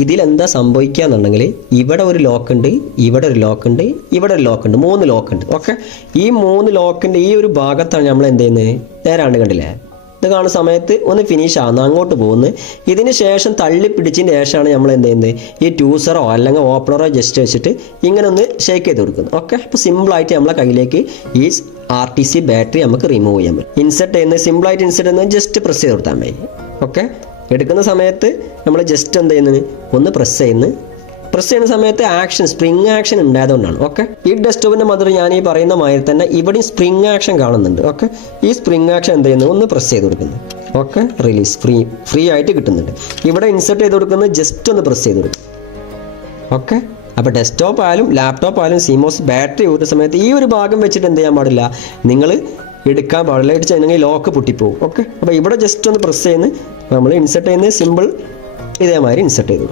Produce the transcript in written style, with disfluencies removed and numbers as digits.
ഇതിലെന്താ സംഭവിക്കുക എന്നുണ്ടെങ്കിൽ ഇവിടെ ഒരു ലോക്ക് ഉണ്ട്, ഇവിടെ ഒരു ലോക്ക് ഉണ്ട്, ഇവിടെ ഒരു ലോക്ക് ഉണ്ട്, 3 ലോക്ക് ഉണ്ട്. ഓക്കെ, ഈ 3 ലോക്കിൻ്റെ ഈ ഒരു ഭാഗത്താണ് നമ്മൾ എന്ത് ചെയ്യുന്നത്, നേരാണ്ട് കണ്ടില്ലേ, ഇത് കാണുന്ന സമയത്ത് ഒന്ന് ഫിനിഷ് ആകുന്നു, അങ്ങോട്ട് പോകുന്നു. ഇതിന് ശേഷം തള്ളി പിടിച്ചതിന് ശേഷമാണ് നമ്മൾ എന്ത് ചെയ്യുന്നത്, ഈ ട്യൂസറോ അല്ലെങ്കിൽ ഓപ്പണറോ ജസ്റ്റ് വെച്ചിട്ട് ഇങ്ങനെ ഒന്ന് ഷേക്ക് ചെയ്ത് കൊടുക്കുന്നു. ഓക്കെ, അപ്പോൾ സിമ്പിളായിട്ട് നമ്മളെ കയ്യിലേക്ക് ഈ RTC ബാറ്ററി നമുക്ക് റിമൂവ് ചെയ്യാൻ പറ്റും. ഇൻസെർട്ട് ചെയ്യുന്നത് സിമ്പിളായിട്ട് ഇൻസെർട്ട് ചെയ്യുന്നത് ജസ്റ്റ് പ്രസ് ചെയ്ത് കൊടുത്താൽ മതി. ഓക്കെ, എടുക്കുന്ന സമയത്ത് നമ്മൾ ജസ്റ്റ് എന്ത് ചെയ്യുന്നത്, ഒന്ന് പ്രസ് ചെയ്യുന്ന സമയത്ത് സ്പ്രിങ് ആക്ഷൻ ഉണ്ടായതുകൊണ്ടാണ്. ഓക്കെ, ഈ ഡെസ്ക്ടോപ്പിൻ്റെ മദർ ഞാൻ ഈ പറയുന്ന മാതിരി തന്നെ ഇവിടെയും സ്പ്രിങ് ആക്ഷൻ കാണുന്നുണ്ട്. ഓക്കെ, ഈ സ്പ്രിങ് ആക്ഷൻ എന്ത് ചെയ്യുന്നു, ഒന്ന് പ്രസ് ചെയ്ത് കൊടുക്കുന്നു. ഓക്കെ, റിലീസ് ഫ്രീ ആയിട്ട് കിട്ടുന്നുണ്ട്. ഇവിടെ ഇൻസെർട്ട് ചെയ്ത് കൊടുക്കുന്നത് ജസ്റ്റ് ഒന്ന് പ്രസ് ചെയ്ത് കൊടുക്കും. ഓക്കെ, അപ്പോൾ ഡെസ്ക്ടോപ്പ് ആയാലും ലാപ്ടോപ്പ് ആയാലും CMOS ബാറ്ററി ഊരുന്ന സമയത്ത് ഈ ഒരു ഭാഗം വെച്ചിട്ട് എന്ത് ചെയ്യാൻ പാടില്ല, നിങ്ങൾ എടുക്കാൻ പാടില്ല. ഇടിച്ചെങ്കിൽ ലോക്ക് പൊട്ടിപ്പോവും. ഓക്കെ, അപ്പോൾ ഇവിടെ ജസ്റ്റ് ഒന്ന് പ്രസ് ചെയ്യുന്നത് നമ്മൾ ഇൻസെർട്ട് ചെയ്യുന്നത് സിമ്പിൾ ഇതേമാതിരി ഇൻസെർട്ട് ചെയ്തു.